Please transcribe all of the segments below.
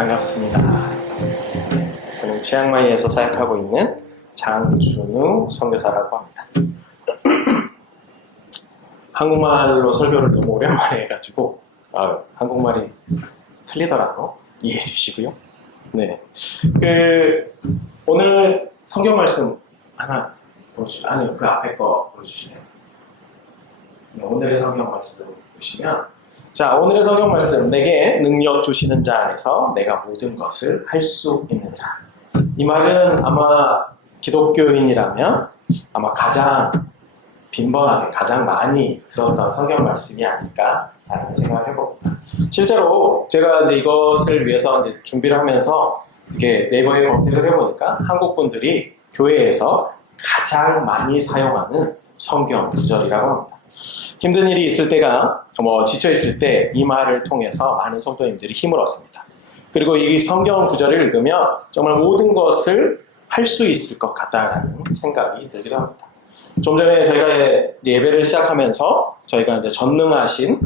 반갑습니다. 저는 치앙마이에서 사역하고 있는 장준우 선교사라고 합니다. 한국말로 설교를 너무 오랜만에 해가지고 한국말이 틀리더라도 이해해 주시고요. 네, 오늘 성경 말씀 하나 보여주시면, 아니요, 그 앞에 거 보여주시네요. 네, 오늘의 성경 말씀 보시면, 자, 오늘의 성경 말씀, 내게 능력 주시는 자 안에서 내가 모든 것을 할 수 있느니라. 이 말은 아마 기독교인이라면 아마 가장 빈번하게, 가장 많이 들었던 성경 말씀이 아닐까라는 생각을 해봅니다. 실제로 제가 이제 이것을 위해서 이제 준비를 하면서 이렇게 네이버에 검색을 해보니까 한국 분들이 교회에서 가장 많이 사용하는 성경 구절이라고 합니다. 힘든 일이 있을 때가 지쳐있을 때 이 말을 통해서 많은 성도님들이 힘을 얻습니다. 그리고 이 성경 구절을 읽으면 정말 모든 것을 할 수 있을 것 같다라는 생각이 들기도 합니다. 좀 전에 저희가 예배를 시작하면서 저희가 이제 전능하신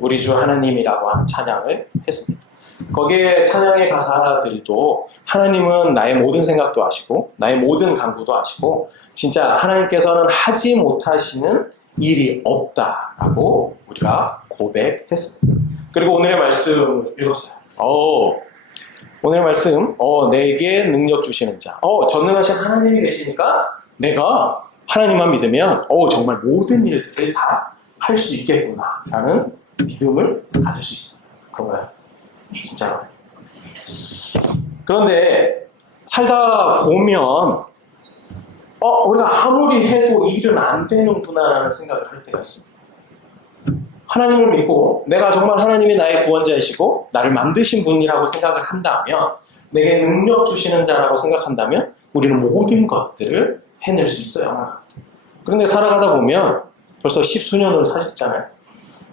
우리 주 하나님이라고 하는 찬양을 했습니다. 거기에 찬양의 가사들도 하나님은 나의 모든 생각도 아시고 나의 모든 간구도 아시고 진짜 하나님께서는 하지 못하시는 일이 없다라고 우리가 고백했습니다. 그리고 오늘의 말씀을 읽었어요. 오늘의 말씀, 내게 능력 주시는 자. 전능하신 하나님이 계시니까 내가 하나님만 믿으면 정말 모든 일들을 다 할 수 있겠구나 라는 믿음을 가질 수 있습니다. 그런가요? 진짜로. 그런데 살다 보면 우리가 아무리 해도 일은 안 되는구나라는 생각을 할 때가 있습니다. 하나님을 믿고 내가 정말 하나님이 나의 구원자이시고 나를 만드신 분이라고 생각을 한다면, 내게 능력 주시는 자라고 생각한다면 우리는 모든 것들을 해낼 수 있어요. 그런데 살아가다 보면 벌써 10수년을 사셨잖아요.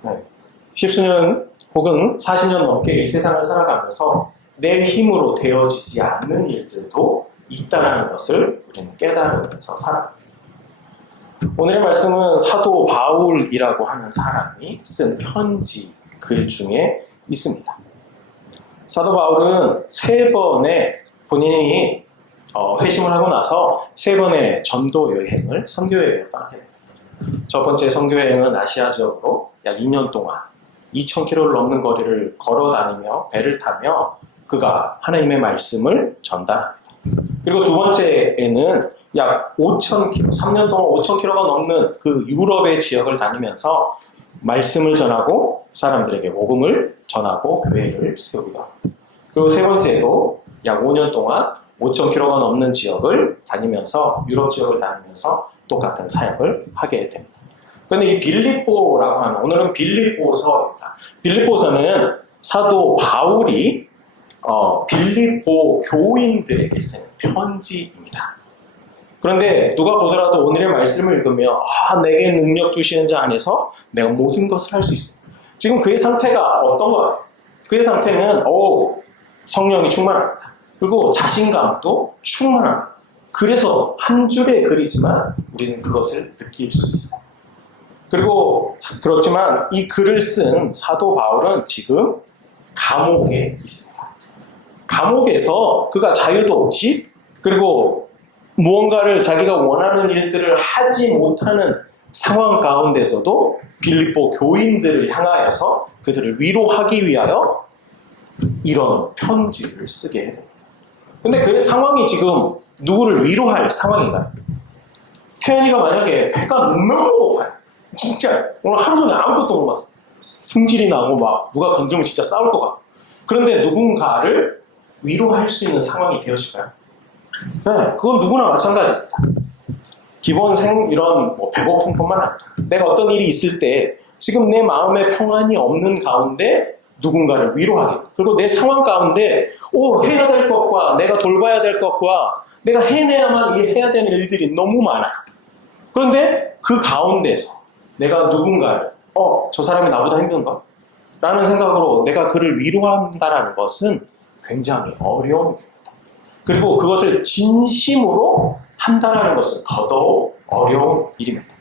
네. 10수년 혹은 40년 넘게 이 세상을 살아가면서 내 힘으로 되어지지 않는 일들도 있다는 것을 우리는 깨달으면서 살아갑니다. 오늘의 말씀은 사도 바울이라고 하는 사람이 쓴 편지 글 중에 있습니다. 사도 바울은 3번의 본인이 회심을 하고 나서 3번의 전도 여행을, 선교 여행을 떠나게 됩니다. 첫 번째 선교 여행은 아시아 지역으로 약 2년 동안 2,000km를 넘는 거리를 걸어 다니며 배를 타며 그가 하나님의 말씀을 전달합니다. 그리고 두 번째에는 약 5,000km, 3년 동안 5,000km가 넘는 그 유럽의 지역을 다니면서 말씀을 전하고 사람들에게 복음을 전하고 교회를 세우기도 합니다. 그리고 세 번째도 약 5년 동안 5,000km가 넘는 지역을 다니면서, 유럽 지역을 다니면서 똑같은 사역을 하게 됩니다. 그런데 이 빌립보라고 하는, 오늘은 빌립보서입니다. 빌립보서는 사도 바울이 빌립보 교인들에게 쓴 편지입니다. 그런데 누가 보더라도 오늘의 말씀을 읽으면 내게 능력 주시는 자 안에서 내가 모든 것을 할 수 있습니다. 지금 그의 상태가 어떤 것 같아요? 그의 상태는 성령이 충만합니다. 그리고 자신감도 충만합니다. 그래서 한 줄의 글이지만 우리는 그것을 느낄 수 있어요. 그리고 그렇지만 이 글을 쓴 사도 바울은 지금 감옥에 있습니다. 감옥에서 그가 자유도 없이, 그리고 무언가를 자기가 원하는 일들을 하지 못하는 상황 가운데서도 빌립보 교인들을 향하여서 그들을 위로하기 위하여 이런 편지를 쓰게 됩니다. 근데 그 상황이 지금 누구를 위로할 상황인가요? 태연이가 만약에 배가 너무 고파요. 진짜 오늘 하루 종일 아무것도 못 봤어. 승질이 나고 막 누가 건드리면 진짜 싸울 것 같고. 그런데 누군가를 위로할 수 있는 상황이 되어질까요? 네, 그건 누구나 마찬가지입니다. 기본 이런 배고픔뿐만 아니라 내가 어떤 일이 있을 때 지금 내 마음에 평안이 없는 가운데 누군가를 위로하게, 그리고 내 상황 가운데 해야 될 것과 내가 돌봐야 될 것과 내가 해내야만 해야 되는 일들이 너무 많아. 그런데 그 가운데서 내가 누군가를 저 사람이 나보다 힘든가? 라는 생각으로 내가 그를 위로한다라는 것은 굉장히 어려운 일입니다. 그리고 그것을 진심으로 한다라는 것은 더더욱 어려운 일입니다.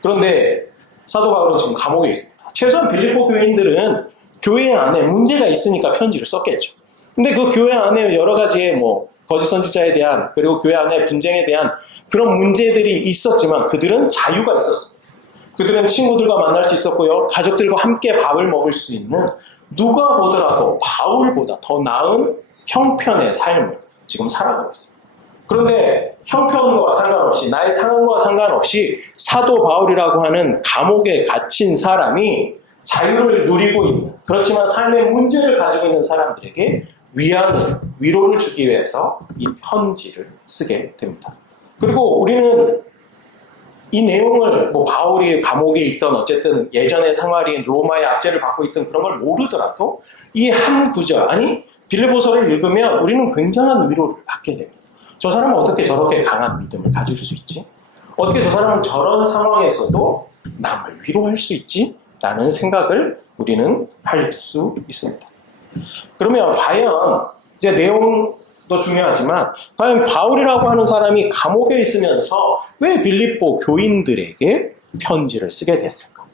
그런데 사도 바울은 지금 감옥에 있습니다. 최소한 빌립보 교인들은 교회 안에 문제가 있으니까 편지를 썼겠죠. 근데 그 교회 안에 여러 가지의 거짓 선지자에 대한, 그리고 교회 안에 분쟁에 대한 그런 문제들이 있었지만 그들은 자유가 있었습니다. 그들은 친구들과 만날 수 있었고요. 가족들과 함께 밥을 먹을 수 있는, 누가 보더라도 바울보다 더 나은 형편의 삶을 지금 살아가고 있어요. 그런데 형편과 상관없이, 나의 상황과 상관없이 사도 바울이라고 하는 감옥에 갇힌 사람이 자유를 누리고 있는, 그렇지만 삶의 문제를 가지고 있는 사람들에게 위로를 주기 위해서 이 편지를 쓰게 됩니다. 그리고 우리는 이 내용을 바울이 감옥에 있던, 어쨌든 예전의 생활인 로마의 압제를 받고 있던 그런 걸 모르더라도 이 한 구절, 아니 빌립보서를 읽으면 우리는 굉장한 위로를 받게 됩니다. 저 사람은 어떻게 저렇게 강한 믿음을 가질 수 있지? 어떻게 저 사람은 저런 상황에서도 남을 위로할 수 있지? 라는 생각을 우리는 할 수 있습니다. 그러면 과연, 이제 내용도 중요하지만, 과연 바울이라고 하는 사람이 감옥에 있으면서 왜 빌립보 교인들에게 편지를 쓰게 됐을까?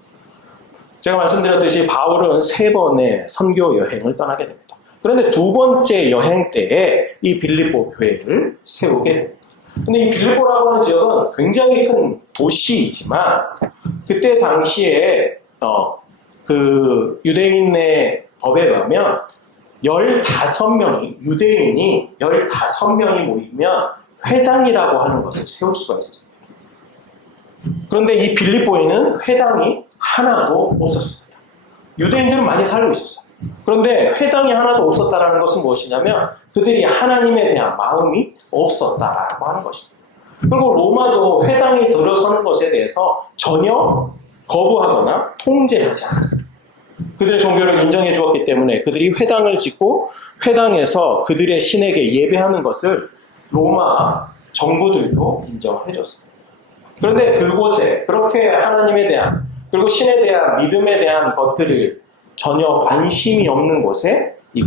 제가 말씀드렸듯이 바울은 3번의 선교 여행을 떠나게 됩니다. 그런데 2번째 여행 때에 이 빌립보 교회를 세우게 됩니다. 근데 이 빌립보라고 하는 지역은 굉장히 큰 도시이지만, 그때 당시에 그 유대인의 법에 의하면 15명이, 유대인이 15명이 모이면 회당이라고 하는 것을 세울 수가 있었습니다. 그런데 이 빌립보에는 회당이 하나도 없었습니다. 유대인들은 많이 살고 있었어요. 그런데 회당이 하나도 없었다는 것은 무엇이냐면 그들이 하나님에 대한 마음이 없었다라고 하는 것입니다. 그리고 로마도 회당이 들어서는 것에 대해서 전혀 거부하거나 통제하지 않았습니다. 그들의 종교를 인정해 주었기 때문에 그들이 회당을 짓고 회당에서 그들의 신에게 예배하는 것을 로마 정부들도 인정해 줬습니다. 그런데 그곳에 그렇게 하나님에 대한, 그리고 신에 대한, 믿음에 대한 것들을 전혀 관심이 없는 곳에 이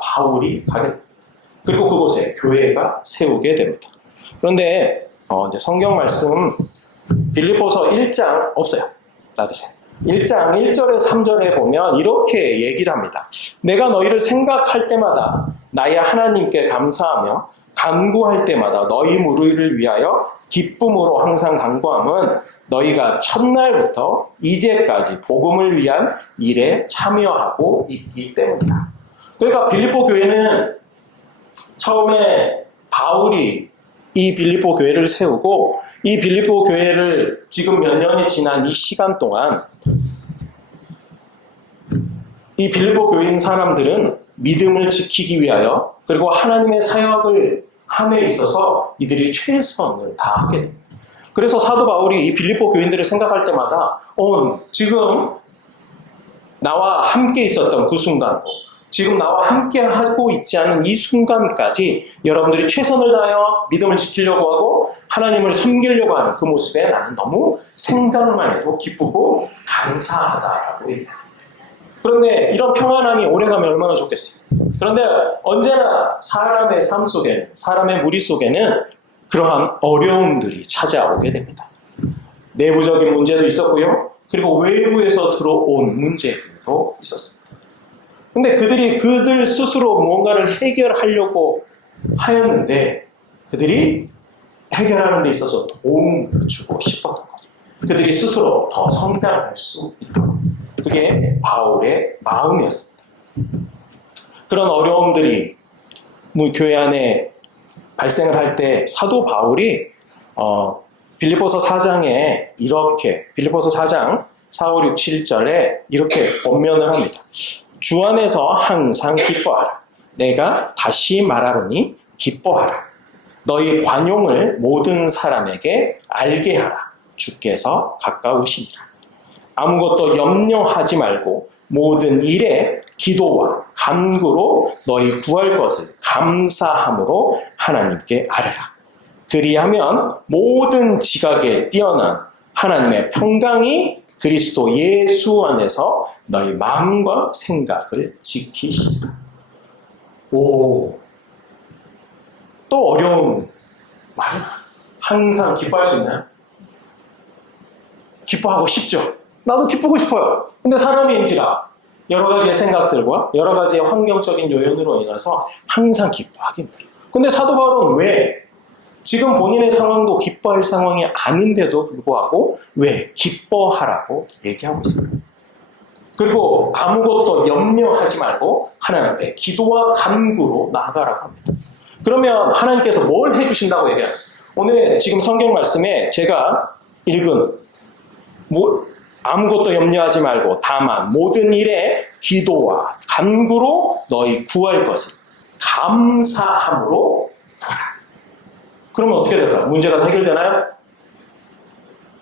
바울이 가게 됩니다. 그리고 그곳에 교회가 세우게 됩니다. 그런데 이제 성경 말씀 빌립보서 1장 없어요. 놔두세요. 1장 1절에서 3절에 보면 이렇게 얘기를 합니다. 내가 너희를 생각할 때마다 나의 하나님께 감사하며 간구할 때마다 너희 무리를 위하여 기쁨으로 항상 간구함은 너희가 첫날부터 이제까지 복음을 위한 일에 참여하고 있기 때문이다. 그러니까 빌립보 교회는 처음에 바울이 이 빌립보 교회를 세우고, 이 빌립보 교회를 지금 몇 년이 지난 이 시간 동안 이 빌립보 교인 사람들은 믿음을 지키기 위하여, 그리고 하나님의 사역을 함에 있어서 이들이 최선을 다하게 됩니다. 그래서 사도 바울이 이 빌립보 교인들을 생각할 때마다 지금 나와 함께 있었던 그 순간도, 지금 나와 함께 하고 있지 않은 이 순간까지 여러분들이 최선을 다하여 믿음을 지키려고 하고 하나님을 섬기려고 하는 그 모습에 나는 너무 생각만 해도 기쁘고 감사하다라고 얘기합니다. 그런데 이런 평안함이 오래가면 얼마나 좋겠어요. 그런데 언제나 사람의 삶 속에, 사람의 무리 속에는 그러한 어려움들이 찾아오게 됩니다. 내부적인 문제도 있었고요. 그리고 외부에서 들어온 문제들도 있었습니다. 근데 그들 스스로 무언가를 해결하려고 하였는데 그들이 해결하는 데 있어서 도움을 주고 싶었던 거죠. 그들이 스스로 더 성장할 수 있도록. 그게 바울의 마음이었습니다. 그런 어려움들이 교회 안에 발생을 할 때 사도 바울이 빌립보서 4장에 이렇게, 빌립보서 4장 4, 5, 6, 7절에 이렇게 권면을 합니다. 주 안에서 항상 기뻐하라. 내가 다시 말하노니 기뻐하라. 너희 관용을 모든 사람에게 알게 하라. 주께서 가까우시니라. 아무것도 염려하지 말고 모든 일에 기도와 간구로 너희 구할 것을 감사함으로 하나님께 아뢰라. 그리하면 모든 지각에 뛰어난 하나님의 평강이 그리스도 예수 안에서 너희 마음과 생각을 지키시리라. 또 어려운 말, 항상 기뻐할 수 있나요? 기뻐하고 싶죠. 나도 기쁘고 싶어요. 근데 사람인지라 여러 가지의 생각들과 여러 가지의 환경적인 요인으로 인해서 항상 기뻐하기 힘들어요. 근데 사도 바울은 왜 지금 본인의 상황도 기뻐할 상황이 아닌데도 불구하고 왜 기뻐하라고 얘기하고 있습니다. 그리고 아무것도 염려하지 말고 하나님 앞에 기도와 간구로 나아가라고 합니다. 그러면 하나님께서 뭘 해주신다고 얘기해요? 오늘 지금 성경 말씀에 제가 읽은 아무것도 염려하지 말고 다만 모든 일에 기도와 간구로 너희 구할 것을 감사함으로 구하라. 그러면 어떻게 될까요? 문제가 해결되나요?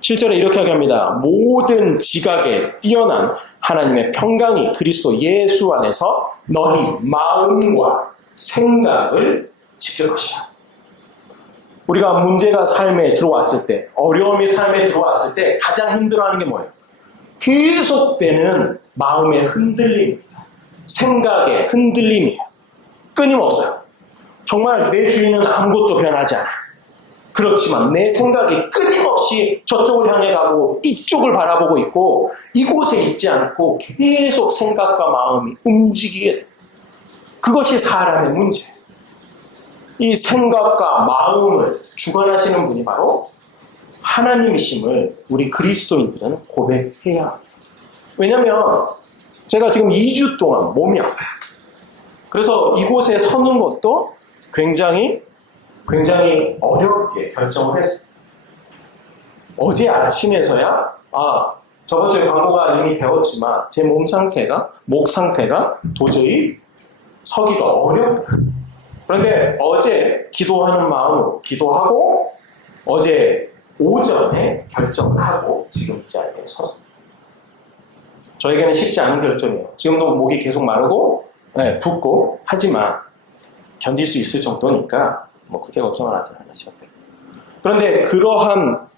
7절에 이렇게 하합니다. 모든 지각에 뛰어난 하나님의 평강이 그리스도 예수 안에서 너희 마음과 생각을 지킬 것이다. 우리가 문제가 삶에 들어왔을 때, 어려움이 삶에 들어왔을 때 가장 힘들어하는 게 뭐예요? 계속되는 마음의 흔들림입니다. 생각의 흔들림이에요. 끊임없어요. 정말 내 주위는 아무것도 변하지 않아. 그렇지만 내 생각이 끊임없이 저쪽을 향해 가고 이쪽을 바라보고 있고 이곳에 있지 않고 계속 생각과 마음이 움직이게 됩니다. 그것이 사람의 문제예요. 이 생각과 마음을 주관하시는 분이 바로 하나님이심을 우리 그리스도인들은 고백해야 합니다. 왜냐하면 제가 지금 2주 동안 몸이 아파요. 그래서 이곳에 서는 것도 굉장히 어렵게 결정을 했어요. 어제 아침에서야 저번 주에 광고가 이미 배웠지만 제 목 상태가 도저히 서기가 어렵다. 그런데 어제 기도하는 마음으로 기도하고 어제 오전에 결정을 하고 지금 이 자리에 섰습니다. 저에게는 쉽지 않은 결정이에요. 지금도 목이 계속 마르고 붓고 하지만 견딜 수 있을 정도니까 크게 걱정을 하지 않으셔도 돼요. 그런데 그러한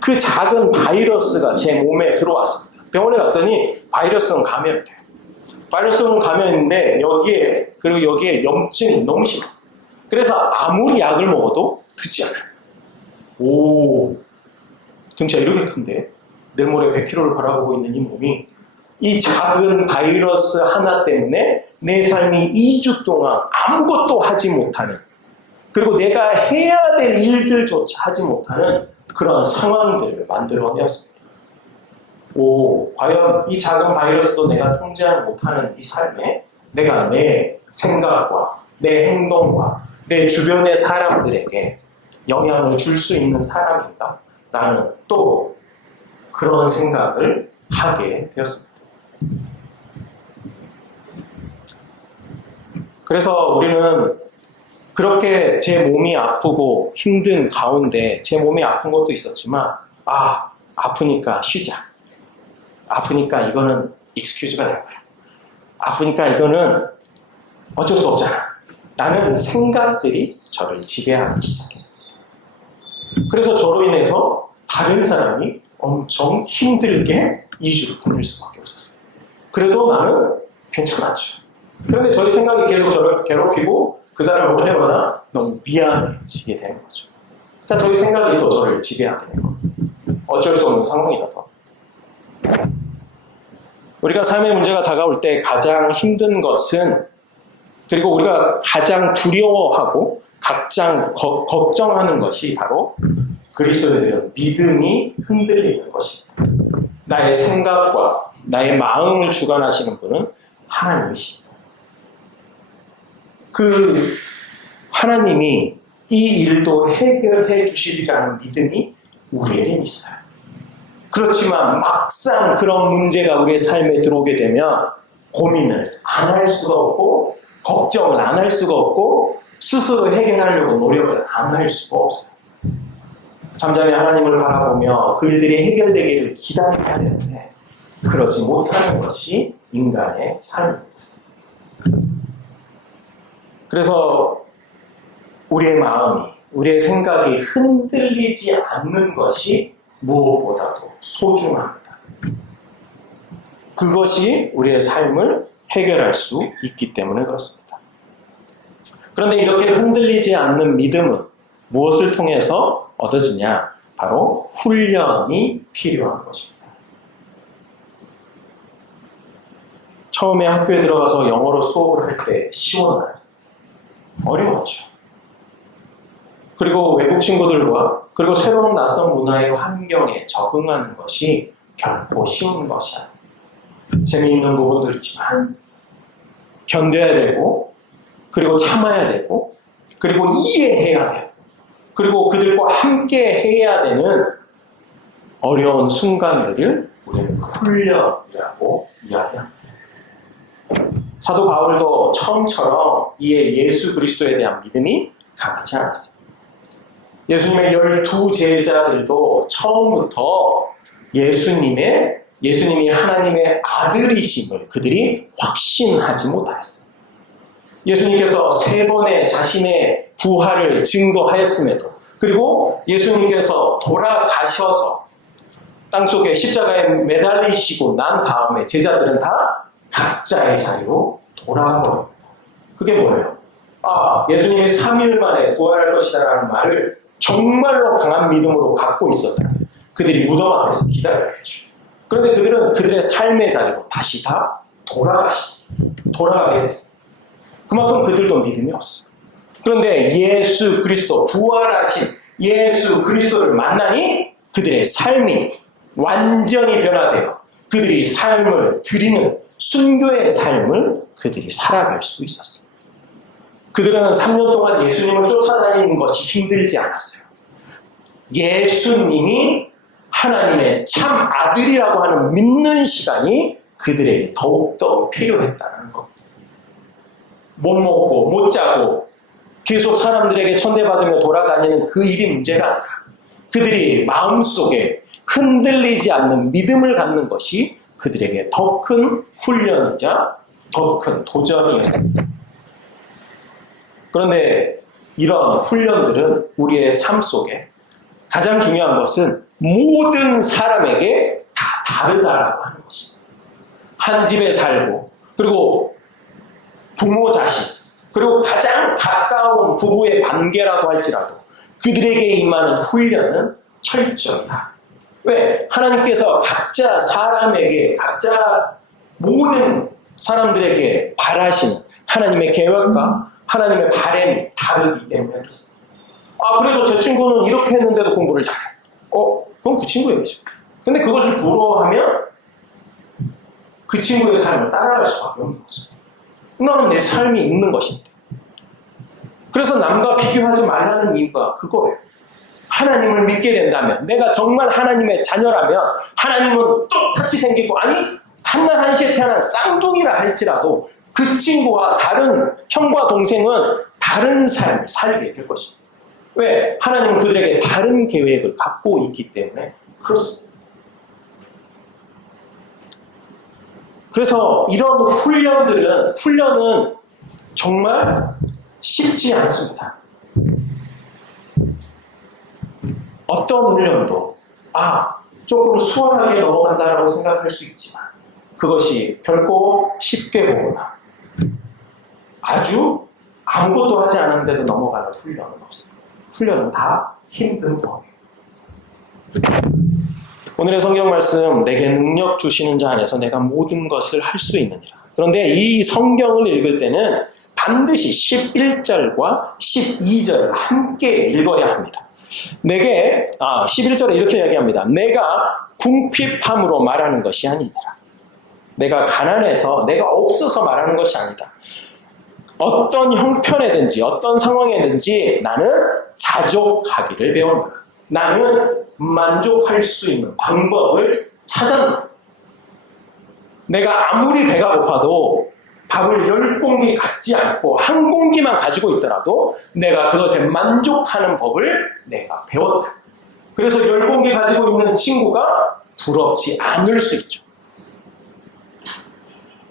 그 작은 바이러스가 제 몸에 들어왔습니다. 병원에 갔더니 바이러스는 감염돼요. 바이러스는 감염인데 여기에 염증이 너무 심해요. 그래서 아무리 약을 먹어도 듣지 않아요. 등치가 이렇게 큰데 내일 모레 100kg를 바라보고 있는 이 몸이 이 작은 바이러스 하나 때문에 내 삶이 2주 동안 아무것도 하지 못하는, 그리고 내가 해야 될 일들조차 하지 못하는 그런 상황들을 만들어내었습니다. 과연 이 작은 바이러스도 내가 통제하지 못하는 이 삶에 내가 내 생각과 내 행동과 내 주변의 사람들에게 영향을 줄 수 있는 사람인가? 나는 또 그런 생각을 하게 되었습니다. 그래서 우리는 그렇게 제 몸이 아프고 힘든 가운데 제 몸이 아픈 것도 있었지만 아프니까 쉬자. 아프니까 이거는 익스큐즈가 될 거야. 아프니까 이거는 어쩔 수 없잖아. 라는 생각들이 저를 지배하기 시작했습니다. 그래서 저로 인해서 다른 사람이 엄청 힘들게 2주를 보낼 수밖에 없었어요. 그래도 나는 괜찮았죠. 그런데 저희 생각이 계속 저를 괴롭히고 그 사람을 볼 때마다 너무 미안해지게 되는 거죠. 그러니까 저희 생각이 또 저를 지배하게 된 겁니다. 어쩔 수 없는 상황이라서. 우리가 삶의 문제가 다가올 때 가장 힘든 것은, 그리고 우리가 가장 두려워하고 가장 걱정하는 것이 바로 그리스도인들은 믿음이 흔들리는 것입니다. 나의 생각과 나의 마음을 주관하시는 분은 하나님이십니다. 그 하나님이 이 일도 해결해 주시리라는 믿음이 우리에겐 있어요. 그렇지만 막상 그런 문제가 우리의 삶에 들어오게 되면 고민을 안 할 수가 없고 걱정을 안 할 수가 없고 스스로 해결하려고 노력을 안 할 수가 없어요. 잠잠히 하나님을 바라보며 그 일들이 해결되기를 기다려야 되는데 그러지 못하는 것이 인간의 삶입니다. 그래서 우리의 마음이, 우리의 생각이 흔들리지 않는 것이 무엇보다도 소중합니다. 그것이 우리의 삶을 해결할 수 있기 때문에 그렇습니다. 그런데 이렇게 흔들리지 않는 믿음은 무엇을 통해서 얻어지냐? 바로 훈련이 필요한 것입니다. 처음에 학교에 들어가서 영어로 수업을 할 때 쉬웠나요? 어려웠죠. 그리고 외국 친구들과 그리고 새로운 낯선 문화의 환경에 적응하는 것이 결코 쉬운 것이 아니에요. 재미있는 부분도 있지만 견뎌야 되고 그리고 참아야 되고 그리고 이해해야 되고 그리고 그들과 함께 해야 되는 어려운 순간들을 우리는 훈련이라고 이야기합니다. 사도 바울도 처음처럼 이에 예수 그리스도에 대한 믿음이 강하지 않았습니다. 예수님의 12 제자들도 처음부터 예수님이 하나님의 아들이심을 그들이 확신하지 못하였습니다. 예수님께서 3번의 자신의 부활을 증거하였음에도 그리고 예수님께서 돌아가셔서 땅속에 십자가에 매달리시고 난 다음에 제자들은 다 각자의 자리로 돌아가버립니다. 그게 뭐예요? 예수님이 3일 만에 부활할 것이다 라는 말을 정말로 강한 믿음으로 갖고 있었다면 그들이 무덤 앞에서 기다렸겠죠. 그런데 그들은 그들의 삶의 자리로 다시 다 돌아가게 됐어요. 그만큼 그들도 믿음이 없어요. 그런데 예수 그리스도, 부활하신 예수 그리스도를 만나니 그들의 삶이 완전히 변화되어 그들이 삶을 드리는 순교의 삶을 그들이 살아갈 수 있었어요. 그들은 3년 동안 예수님을 쫓아다니는 것이 힘들지 않았어요. 예수님이 하나님의 참 아들이라고 하는 믿는 시간이 그들에게 더욱더 필요했다는 겁니다. 못 먹고 못 자고 계속 사람들에게 천대받으며 돌아다니는 그 일이 문제가 아니라 그들이 마음속에 흔들리지 않는 믿음을 갖는 것이 그들에게 더 큰 훈련이자 더 큰 도전이었습니다. 그런데 이런 훈련들은 우리의 삶 속에 가장 중요한 것은 모든 사람에게 다 다르다라고 하는 것입니다. 한 집에 살고 그리고 부모 자식 그리고 가장 가까운 부부의 관계라고 할지라도 그들에게 임하는 훈련은 철저하다. 왜? 하나님께서 각자 사람에게 각자 모든 사람들에게 바라시는 하나님의 계획과 하나님의 바람이 다르기 때문에 그렇습니다. 그래서 제 친구는 이렇게 했는데도 공부를 잘해. 그건 그 친구의 얘기죠. 근데 그것을 부러워하면 그 친구의 삶을 따라갈 수밖에 없는 거죠. 너는 내 삶이 있는 것인데. 그래서 남과 비교하지 말라는 이유가 그거예요. 하나님을 믿게 된다면, 내가 정말 하나님의 자녀라면 하나님은 똑같이 생기고, 한날 한시에 태어난 쌍둥이라 할지라도 그 친구와 다른 형과 동생은 다른 삶을 살게 될 것입니다. 왜? 하나님은 그들에게 다른 계획을 갖고 있기 때문에 그렇습니다. 그래서 이런 훈련은 정말 쉽지 않습니다. 어떤 훈련도 조금 수월하게 넘어간다라고 생각할 수 있지만 그것이 결코 쉽게 보거나 아주 아무것도 하지 않았는데도 넘어가는 훈련은 없습니다. 훈련은 다 힘든 법이에요. 오늘의 성경 말씀, 내게 능력 주시는 자 안에서 내가 모든 것을 할 수 있느니라. 그런데 이 성경을 읽을 때는 반드시 11절과 12절을 함께 읽어야 합니다. 11절에 이렇게 이야기합니다. 내가 궁핍함으로 말하는 것이 아니니라. 내가 가난해서, 내가 없어서 말하는 것이 아니다. 어떤 형편에든지 어떤 상황에든지 나는 자족하기를 배웠노라. 나는 만족할 수 있는 방법을 찾았노라. 내가 아무리 배가 고파도 밥을 10공기 갖지 않고 한 공기만 가지고 있더라도 내가 그것에 만족하는 법을 내가 배웠다. 그래서 10공기 가지고 있는 친구가 부럽지 않을 수 있죠.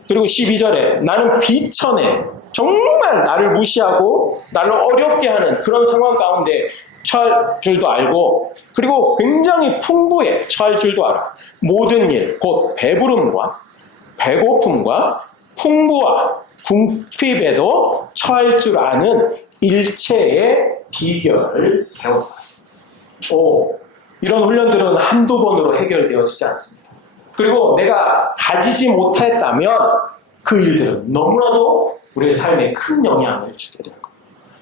그리고 12절에 나는 비천해, 정말 나를 무시하고 나를 어렵게 하는 그런 상황 가운데 처할 줄도 알고, 그리고 굉장히 풍부해 처할 줄도 알아. 모든 일, 곧 배부름과 배고픔과 풍부와 궁핍에도 처할 줄 아는 일체의 비결을 배웠다. 이런 훈련들은 한두 번으로 해결되어지지 않습니다. 그리고 내가 가지지 못했다면 그 일들은 너무나도 우리의 삶에 큰 영향을 주게 되는 거예요.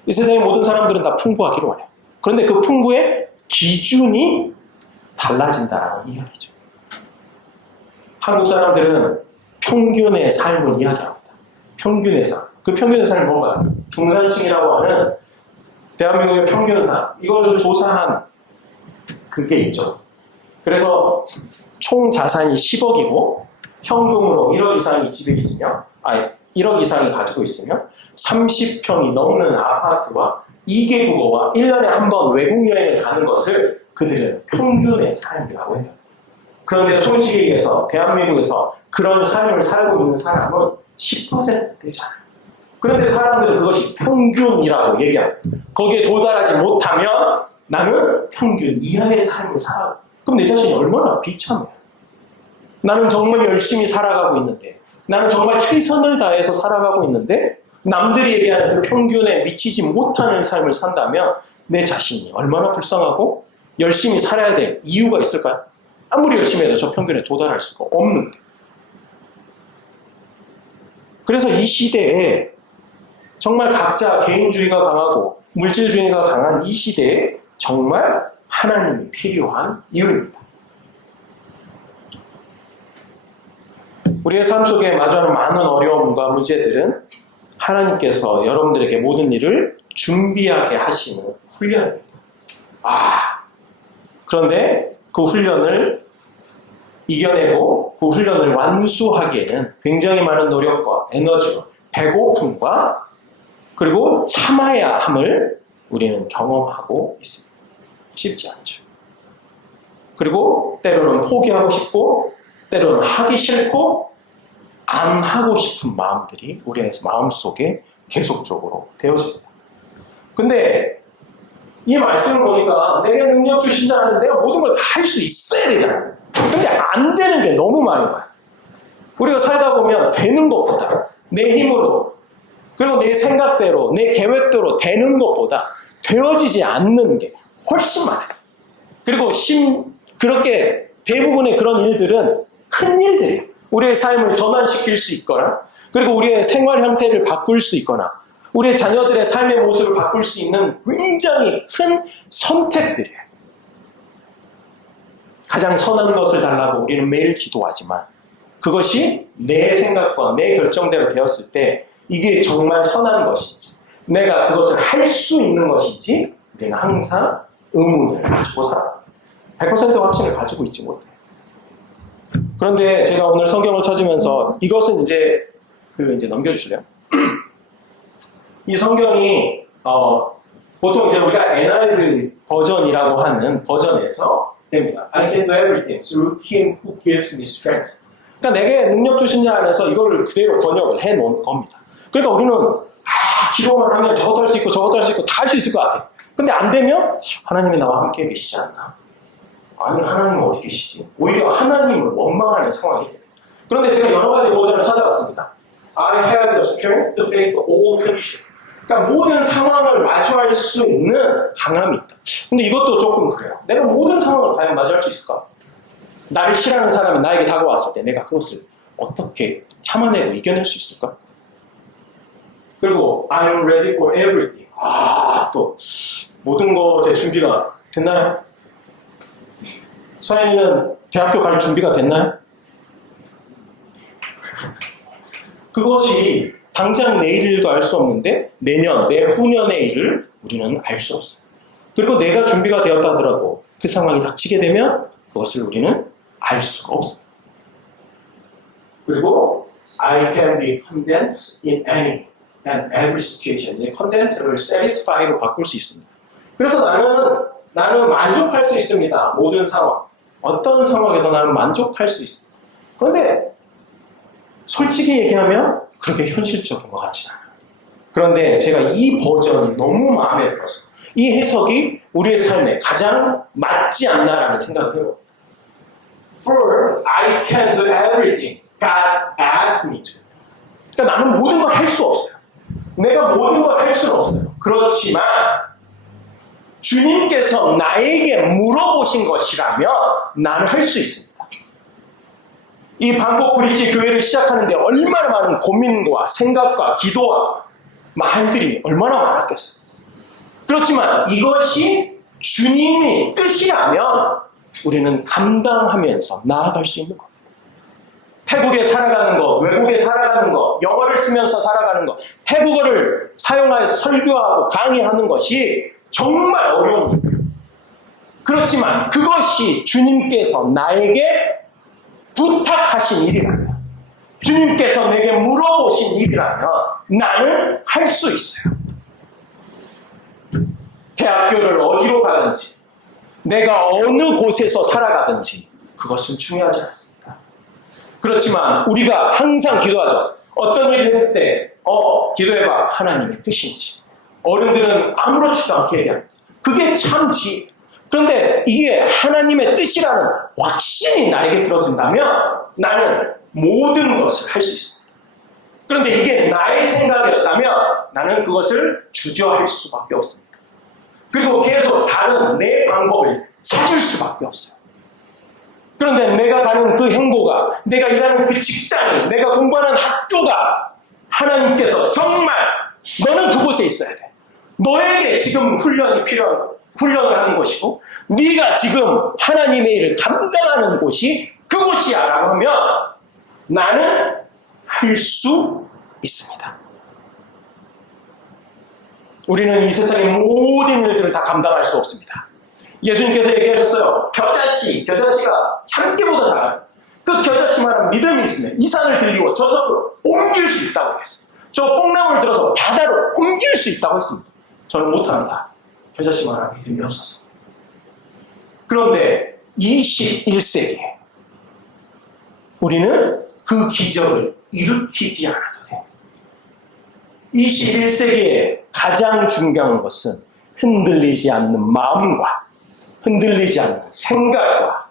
이 세상의 모든 사람들은 다 풍부하기를 원해요. 그런데 그 풍부의 기준이 달라진다라는 이야기죠. 한국 사람들은 평균의 삶을 이야기합니다. 평균의 삶. 그 평균의 삶이 뭔가요? 중산층이라고 하는 대한민국의 평균의 삶. 이걸 조사한 그게 있죠. 그래서 총 자산이 10억이고 현금으로 1억 이상이 집에 있으며 1억 이상이 가지고 있으며 30평이 넘는 아파트와 2개 국어와 1년에 한 번 외국 여행을 가는 것을 그들은 평균의 삶이라고 해요. 그런데 솔직히 얘기해서 대한민국에서 그런 삶을 살고 있는 사람은 10% 되잖아요. 그런데 사람들은 그것이 평균이라고 얘기합니다. 거기에 도달하지 못하면 나는 평균 이하의 삶을 살아. 그럼 내 자신이 얼마나 비참해요. 나는 정말 열심히 살아가고 있는데, 나는 정말 최선을 다해서 살아가고 있는데 남들이 얘기하는 그 평균에 미치지 못하는 삶을 산다면 내 자신이 얼마나 불쌍하고 열심히 살아야 될 이유가 있을까요? 아무리 열심히 해도 저 평균에 도달할 수가 없는데. 그래서 이 시대에 정말 각자 개인주의가 강하고 물질주의가 강한 이 시대에 정말 하나님이 필요한 이유입니다. 우리의 삶 속에 마주하는 많은 어려움과 문제들은 하나님께서 여러분들에게 모든 일을 준비하게 하시는 훈련입니다. 그런데 그 훈련을 이겨내고 그 훈련을 완수하기에는 굉장히 많은 노력과 에너지와 배고픔과 그리고 참아야 함을 우리는 경험하고 있습니다. 쉽지 않죠. 그리고 때로는 포기하고 싶고 때로는 하기 싫고 안 하고 싶은 마음들이 우리의 마음속에 계속적으로 되어집니다. 근데 이 말씀을 보니까 내게 능력 주신 자 안에서 내가 모든 걸 다 할 수 있어야 되잖아요. 근데 안 되는 게 너무 많은 거예요. 우리가 살다 보면 되는 것보다 내 힘으로 그리고 내 생각대로 내 계획대로 되는 것보다 되어지지 않는 게 훨씬 많아요. 그리고 그렇게 대부분의 그런 일들은 큰 일들이에요. 우리의 삶을 전환시킬 수 있거나 그리고 우리의 생활 형태를 바꿀 수 있거나 우리의 자녀들의 삶의 모습을 바꿀 수 있는 굉장히 큰 선택들이에요. 가장 선한 것을 달라고 우리는 매일 기도하지만 그것이 내 생각과 내 결정대로 되었을 때 이게 정말 선한 것인지 내가 그것을 할 수 있는 것인지 우리는 항상 의문을 가지고 살아갑니다. 100% 확신을 가지고 있지 못해요. 그런데 제가 오늘 성경을 찾으면서 이것은 이제 넘겨주실래요? 이 성경이 보통 이제 우리가 NIV 버전이라고 하는 버전에서 됩니다. I can do everything through Him who gives me strength. 그러니까 내게 능력 주신 자 안에서 이걸 그대로 번역을 해놓은 겁니다. 그러니까 우리는 기도만 하면 저것도 할 수 있고 저것도 할 수 있고 다 할 수 있을 것 같아. 근데 안 되면 하나님이 나와 함께 계시지 않나? 아니 하나님은 어디 계시지? 오히려 하나님을 원망하는 상황이 됩니다. 그런데 제가 여러 가지 버전을 찾아봤습니다. I have the strength to face all conditions. 그러니까 모든 상황을 마주할 수 있는 강함이 있다. 근데 이것도 조금 그래요. 내가 모든 상황을 과연 마주할 수 있을까? 나를 싫어하는 사람이 나에게 다가왔을 때 내가 그것을 어떻게 참아내고 이겨낼 수 있을까? 그리고 I'm ready for everything. 또 모든 것의 준비가 됐나요? 서연이는 대학교 갈 준비가 됐나요? 그것이 당장 내일도 알 수 없는데 내년, 내후년의 일을 우리는 알 수 없어요. 그리고 내가 준비가 되었다 하더라도 그 상황이 닥치게 되면 그것을 우리는 알 수가 없어요. 그리고 I can be content in any and every situation. 이 content를 satisfy로 바꿀 수 있습니다. 그래서 나는 만족할 수 있습니다. 모든 상황. 어떤 상황에도 나는 만족할 수 있습니다. 그런데 솔직히 얘기하면 그렇게 현실적인 것 같지는 않아요. 그런데 제가 이 버전이 너무 마음에 들어서 이 해석이 우리의 삶에 가장 맞지 않나라는 생각을 해요. For I can do everything God asked me to. 그러니까 나는 모든 걸 할 수 없어요. 내가 모든 걸 할 수는 없어요. 그렇지만 주님께서 나에게 물어보신 것이라면 나는 할 수 있습니다. 이 방콕 브릿지 교회를 시작하는데 얼마나 많은 고민과 생각과 기도와 말들이 얼마나 많았겠어요. 그렇지만 이것이 주님의 뜻이라면 우리는 감당하면서 나아갈 수 있는 겁니다. 태국에 살아가는 것, 외국에 살아가는 것, 영어를 쓰면서 살아가는 것, 태국어를 사용하여 설교하고 강의하는 것이 정말 어려운 일이에요. 그렇지만 그것이 주님께서 나에게 부탁하신 일이라면, 주님께서 내게 물어보신 일이라면 나는 할 수 있어요. 대학교를 어디로 가든지, 내가 어느 곳에서 살아가든지 그것은 중요하지 않습니다. 그렇지만 우리가 항상 기도하죠. 어떤 일을 했을 때 기도해봐. 하나님의 뜻인지. 어른들은 아무렇지도 않게 얘기합니다. 그게 참지. 그런데 이게 하나님의 뜻이라는 확신이 나에게 들어진다면 나는 모든 것을 할 수 있습니다. 그런데 이게 나의 생각이었다면 나는 그것을 주저할 수밖에 없습니다. 그리고 계속 다른 내 방법을 찾을 수밖에 없어요. 그런데 내가 가는 그 행보가, 내가 일하는 그 직장이, 내가 공부하는 학교가 하나님께서 정말 너는 그곳에 있어야 돼. 너에게 지금 훈련이 필요한 훈련을 하는 것이고 네가 지금 하나님의 일을 감당하는 곳이 그곳이야 라고 하면 나는 할 수 있습니다. 우리는 이 세상의 모든 일들을 다 감당할 수 없습니다. 예수님께서 얘기하셨어요. 겨자씨가 참깨보다 작아요. 그 겨자씨만한 믿음이 있으면 이 산을 들리고 저 섬으로 옮길 수 있다고 했어요. 저 뽕나무를 들어서 바다로 옮길 수 있다고 했습니다. 저는 못합니다. 겨자씨만한 믿음이 없어서. 그런데 21세기에 우리는 그 기적을 일으키지 않아도 돼요. 21세기에 가장 중요한 것은 흔들리지 않는 마음과 흔들리지 않는 생각과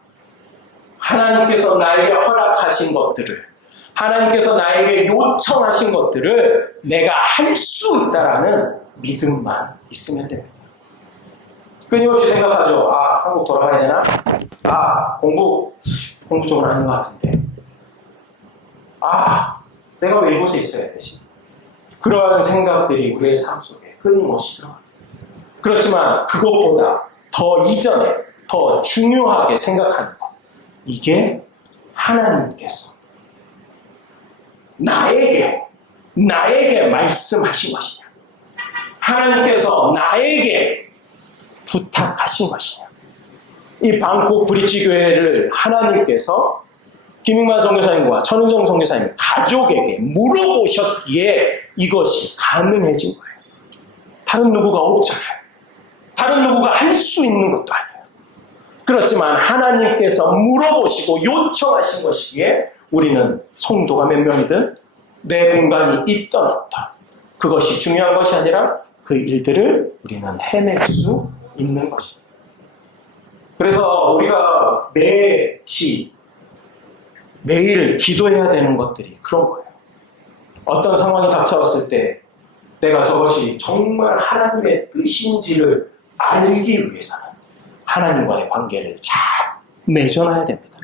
하나님께서 나에게 허락하신 것들을, 하나님께서 나에게 요청하신 것들을 내가 할 수 있다라는 믿음만 있으면 됩니다. 끊임없이 생각하죠. 한국 돌아가야 되나? 공부 쪽은 아닌 것 같은데. 내가 왜 이곳에 있어야 되지? 그러한 생각들이 우리의 삶 속에 끊임없이 들어갑니다. 그렇지만 그것보다 더 이전에 더 중요하게 생각하는 것, 이게 하나님께서 나에게 말씀하신 것이냐, 하나님께서 나에게 부탁하신 것이냐. 이 방콕 브릿지 교회를 하나님께서 김익만 선교사님과 천은정 선교사님 가족에게 물어보셨기에 이것이 가능해진 거예요. 다른 누구가 없잖아요. 다른 누구가 할 수 있는 것도 아니에요. 그렇지만 하나님께서 물어보시고 요청하신 것이기에 우리는 성도가 몇 명이든 내 공간이 있던 없던 그것이 중요한 것이 아니라 그 일들을 우리는 해낼 수 있는 것입니다. 그래서 우리가 매일 기도해야 되는 것들이 그런 거예요. 어떤 상황이 닥쳐왔을 때 내가 저것이 정말 하나님의 뜻인지를 알기 위해서는 하나님과의 관계를 잘 맺어놔야 됩니다.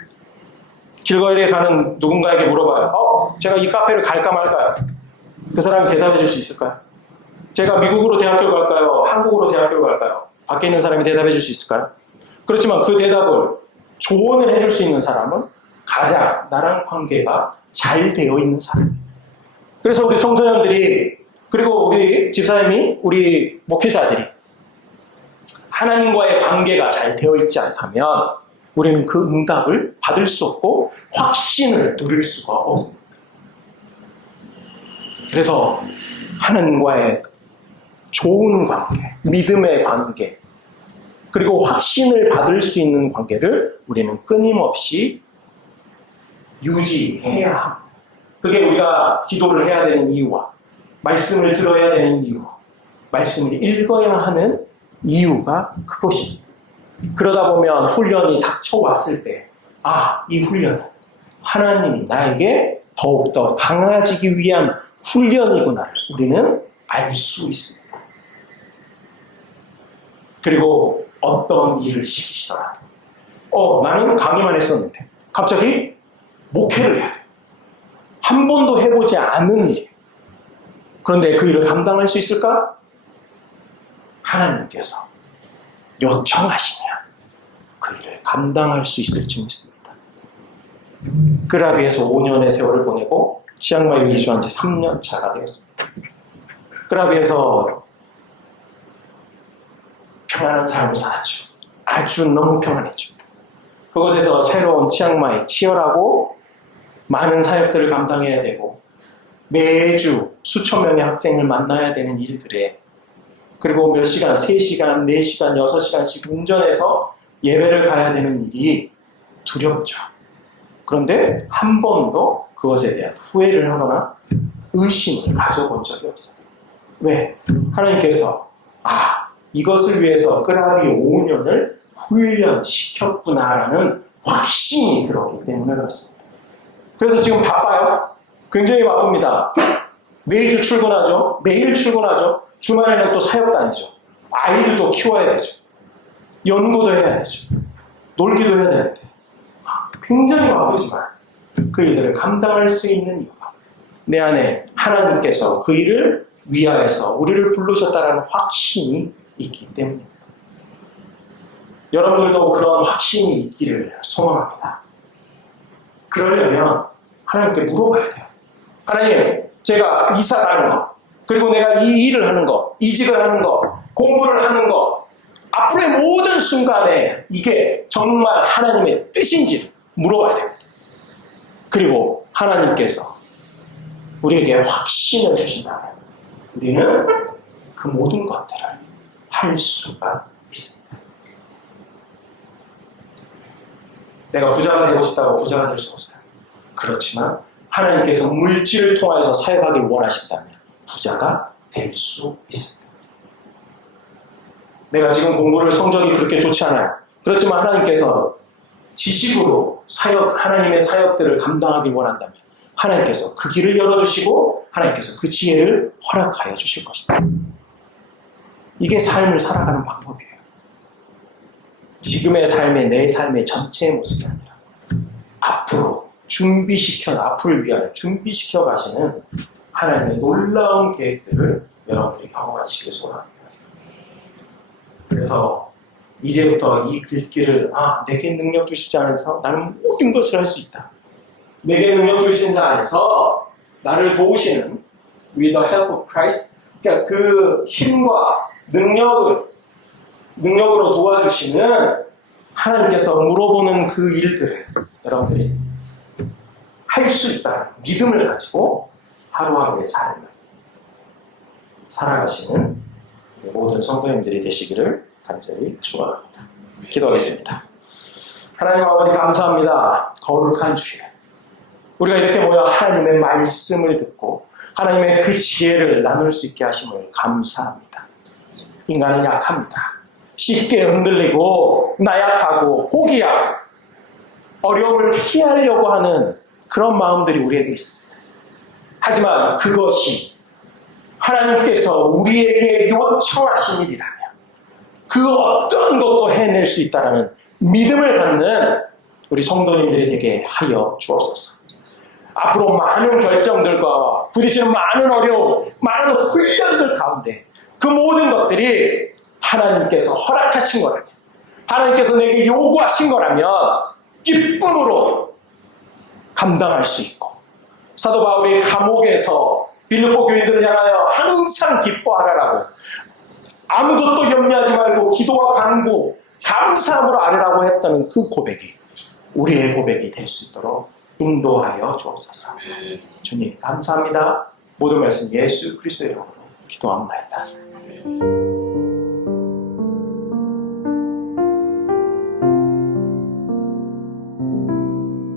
길거리에 가는 누군가에게 물어봐요. 제가 이 카페를 갈까 말까요? 그 사람이 대답해 줄 수 있을까요? 제가 미국으로 대학교를 갈까요? 한국으로 대학교를 갈까요? 밖에 있는 사람이 대답해 줄 수 있을까요? 그렇지만 그 대답을 조언을 해줄 수 있는 사람은 가장 나랑 관계가 잘 되어 있는 사람. 그래서 우리 청소년들이, 그리고 우리 집사님이, 우리 목회자들이 하나님과의 관계가 잘 되어 있지 않다면 우리는 그 응답을 받을 수 없고 확신을 누릴 수가 없습니다. 그래서 하나님과의 좋은 관계, 믿음의 관계, 그리고 확신을 받을 수 있는 관계를 우리는 끊임없이 유지해야 합니다. 그게 우리가 기도를 해야 되는 이유와 말씀을 들어야 되는 이유, 말씀을 읽어야 하는 이유가 그것입니다. 그러다 보면 훈련이 닥쳐왔을 때 이 훈련은 하나님이 나에게 더욱더 강해지기 위한 훈련이구나를 우리는 알 수 있습니다. 그리고 어떤 일을 시키시더라도 나는 강의만 했었는데 갑자기 목회를 해야 돼요. 한 번도 해보지 않은 일이에요. 그런데 그 일을 감당할 수 있을까? 하나님께서 요청하시면 그 일을 감당할 수 있을지 믿습니다. 끄라비에서 5년의 세월을 보내고 치앙마이로 이주한 지 3년 차가 되었습니다. 끄라비에서 평안한 삶을 살았죠. 아주 너무 평안했죠. 그곳에서 새로운 치앙마이, 치열하고 많은 사역들을 감당해야 되고 매주 수천 명의 학생을 만나야 되는 일들에 그리고 몇 시간, 3시간, 4시간, 6시간씩 운전해서 예배를 가야 되는 일이 두렵죠. 그런데 한 번도 그것에 대한 후회를 하거나 의심을 가져본 적이 없어요. 왜? 하나님께서 이것을 위해서 끄라비 5년을 훈련시켰구나라는 확신이 들었기 때문에 그렇습니다. 그래서 지금 바빠요. 굉장히 바쁩니다. 매주 출근하죠. 매일 출근하죠. 주말에는 또 사역 다니죠. 아이들도 키워야 되죠. 연구도 해야 되죠. 놀기도 해야 되는데 굉장히 바쁘지만 그 일들을 감당할 수 있는 이유가 내 안에 하나님께서 그 일을 위하여서 우리를 부르셨다는 확신이 있기 때문입니다. 여러분들도 그런 확신이 있기를 소망합니다. 그러려면 하나님께 물어봐야 돼요. 하나님, 제가 이사 가는 거, 그리고 내가 이 일을 하는 거, 이직을 하는 거, 공부를 하는 거, 앞으로의 모든 순간에 이게 정말 하나님의 뜻인지를 물어봐야 됩니다. 그리고 하나님께서 우리에게 확신을 주신다면 우리는 그 모든 것들을 할 수가 있습니다. 내가 부자가 되고 싶다고 부자가 될 수 없어요. 그렇지만 하나님께서 물질을 통해서 사역하길 원하신다면 부자가 될 수 있습니다. 내가 지금 공부를 성적이 그렇게 좋지 않아요. 그렇지만 하나님께서 지식으로 하나님의 사역들을 감당하길 원한다면 하나님께서 그 길을 열어주시고 하나님께서 그 지혜를 허락하여 주실 것입니다. 이게 삶을 살아가는 방법이에요. 지금의 삶의 내 삶의 전체의 모습이 아니라 앞으로 앞을 위하여 준비시켜 가시는 하나님의 놀라운 계획들을 여러분들이 경험하시길 소원합니다. 그래서 이제부터 이 글귀를 내게 능력 주시지 않아서 나는 모든 것을 할 수 있다. 내게 능력 주신 자 안에서 나를 도우시는 with the help of Christ, 그러니까 그 힘과 능력으로 도와주시는 하나님께서 물어보는 그 일들을 여러분들이 할 수 있다는 믿음을 가지고 하루하루의 삶을 살아가시는 모든 성도님들이 되시기를 간절히 축원합니다. 기도하겠습니다. 하나님 아버지 감사합니다. 거룩한 주에 우리가 이렇게 모여 하나님의 말씀을 듣고 하나님의 그 지혜를 나눌 수 있게 하심을 감사합니다. 인간은 약합니다. 쉽게 흔들리고 나약하고 포기하고 어려움을 피하려고 하는 그런 마음들이 우리에게 있습니다. 하지만 그것이 하나님께서 우리에게 요청하신 일이라면 그 어떤 것도 해낼 수 있다는 믿음을 갖는 우리 성도님들이 되게 하여 주옵소서. 앞으로 많은 결정들과 부딪히는 많은 어려움, 많은 훈련들 가운데 그 모든 것들이 하나님께서 허락하신 거라면, 하나님께서 내게 요구하신 거라면 기쁨으로 감당할 수 있고, 사도 바울이 감옥에서 빌립보 교인들을 향하여 항상 기뻐하라라고, 아무것도 염려하지 말고 기도와 간구, 감사함으로 아뢰라고 했다는 그 고백이 우리의 고백이 될 수 있도록 인도하여 주옵소서. 주님 감사합니다. 모든 말씀 예수 그리스도의 이름으로 기도합니다.